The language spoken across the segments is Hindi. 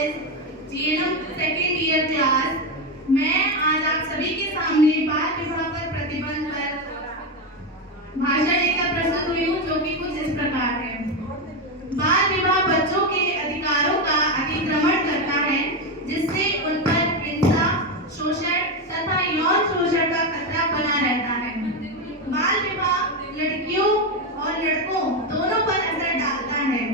College GNM second year class. मैं आज आप सभी के सामने बाल विवाह पर प्रतिबंध पर भाषण लेकर प्रस्तुत हुई हूँ, जो कि कुछ इस प्रकार है। बाल विवाह बच्चों के अधिकारों का अतिक्रमण करता है, जिससे उन पर हिंसा, शोषण तथा यौन शोषण का खतरा बना रहता है। बाल विवाह लड़कियों और लड़कों दोनों पर असर डालता है।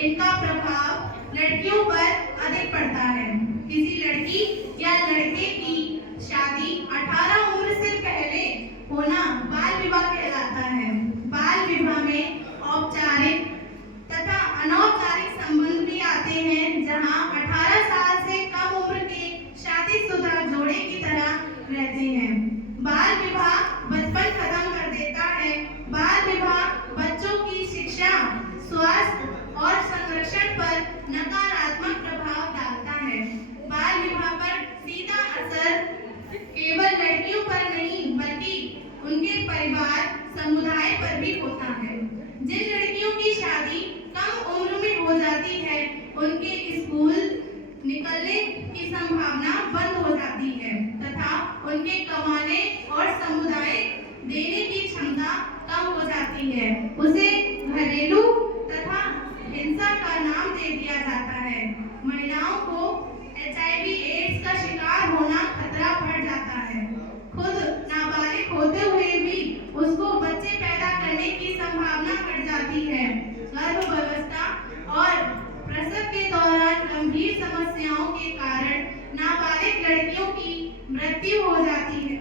इनका प्रभाव लड़कियों पर अधिक पड़ता है। किसी लड़की या लड़के की शादी 18 उम्र से पहले होना बाल विवाह कहलाता है। बाल विवाह में औपचारिक तथा अनौपचारिक संबंध भी आते हैं, जहां 18 साल से कम उम्र के शादीशुदा जोड़े की तरह रहते हैं। बाल विवाह बचपन खत्म कर देता है। बाल विवाह बच्चों की शिक्षा, स्वास्थ्य और संरक्षण पर नकारात्मक प्रभाव डालता है। बाल विवाह पर सीधा असर केवल लड़कियों पर नहीं, बल्कि उनके परिवार, समुदाय पर भी होता है। जिन लड़कियों की शादी कम उम्र में हो जाती है, उनके स्कूल निकलने की संभावना बंद हो जाती है तथा उनके कमाने और समुदाय देने की क्षमता कम हो जाती है। उसे घरेलू तथा हिंसा का नाम दे दिया जाता है। महिलाओं को HIV एड्स का शिकार होना खतरा बढ़ जाता है। खुद नाबालिग होते हुए भी उसको बच्चे पैदा करने की संभावना बढ़ जाती है। गर्भावस्था और प्रसव के दौरान गंभीर समस्याओं के कारण नाबालिग लड़कियों की मृत्यु हो जाती है।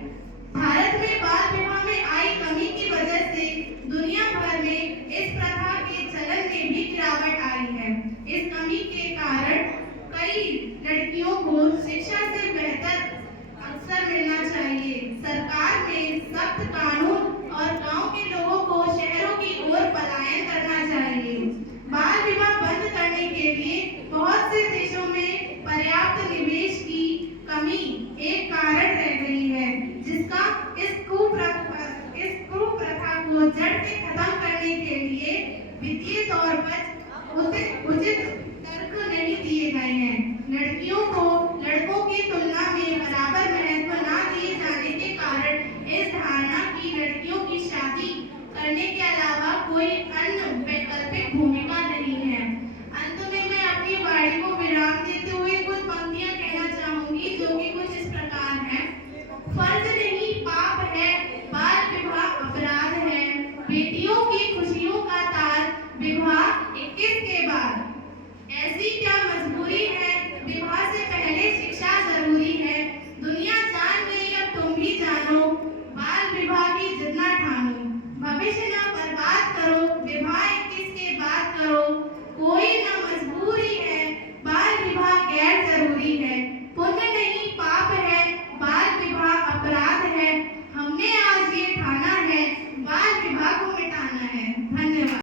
भारत में बाल विवाह में आई कमी की वजह से दुनिया भर में इस प्रथा के चलन में भी गिरावट आई है। इस कमी के कारण कई लड़कियों को शिक्षा से बेहतर अवसर मिलना चाहिए। सरकार ने सख्त कानून और गांव के लोगों को शहरों की ओर पलायन करना चाहिए। बाल विवाह बंद करने के लिए बहुत से देशों में पर्याप्त निवेश की कमी एक कारण रह गई है, जिसका इस कुप्रथा को जड़ से खत्म करने के लिए वित्तीय तौर पर उचित तर्क नहीं दिए गए हैं। लड़कियों को लड़कों की तुलना में बराबर महत्व न दिए जाने के कारण इस धारणा की लड़कियों की शादी करने के अलावा कोई अन्य वैकल्पिक भूमिका नहीं है। अंत में मैं अपनी वाणी को विराम देते हुए कुछ पंक्तियां कहना चाहूंगी, जो कि कुछ इस प्रकार है। फर्ज नहीं, पाप है, बाल विवाह अपराध है। बेटियों की खुशियों का तार विवाह 21 के बाद। ऐसी क्या मजबूरी है, विवाह से पहले शिक्षा जरूरी है। दुनिया जान गई, अब तुम भी जानो, बाल विवाह की जिद ना ठानो। भविष्य ना बर्बाद करो, विवाह